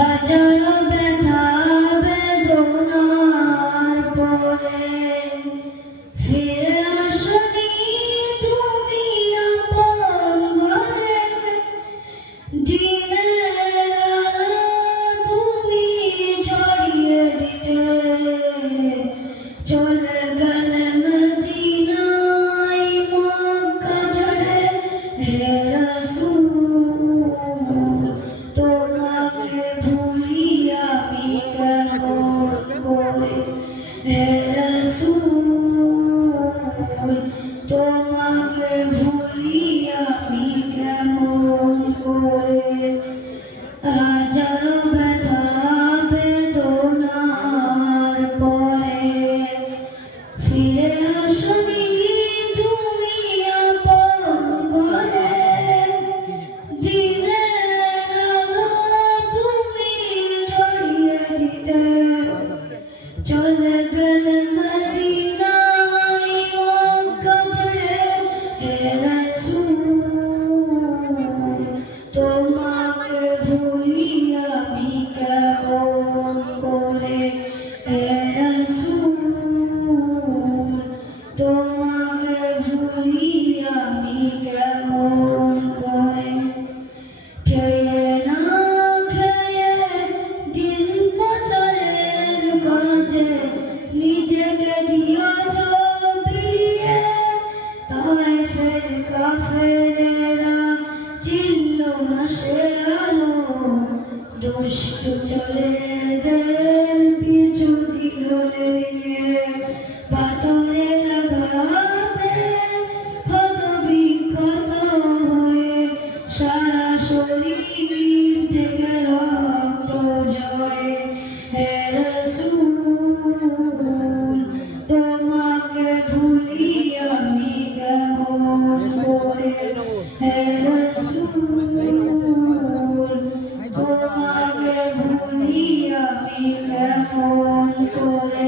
হাজারো ব্যথা বেদনার পরে ফিরে আসনি তুমি আপন ঘরে। দিনের আলো তুমি ঝরিয়ে দিতে চলে গেলে মদিনায় মক্কা ছেড়ে। হে রাসূল তোমাকে ভুলি আমি কেমন করে। হে রাসূল তোমাকে ভুলি আমি কেমন করে। হাজারো ব্যথা বেদনার পরে ফিরে আসনি তুমি আপন ঘরে। দিনের আলো তুমি ছড়িয়ে দিতে চলে গেলে মদিনায় মক্কা ছেড়ে। হে রাসূল তোমাকে ভুলি আমি কেমন করে। হে রাসূল তোমাকে ভুলি আমি কেমন করে। খেয়ে না খেয়ে দিন বছরের কাজে নিজেকে দিয়েছ বিলিয়ে। তায়েফের কাফেরেরা চিনল না সে আলো, দুষ্ট ছেলেদের পিছু দিল লেলিয়ে। পাথরের আঘাতে ক্ষতবিক্ষত হয়ে সারা শরীর থেকে রক্ত ঝরে। হে রাসূল তোমাকে ভুলি আমি কেমন করে। হে রাসূল তোমাকে ভুলি আমি কেমন করে।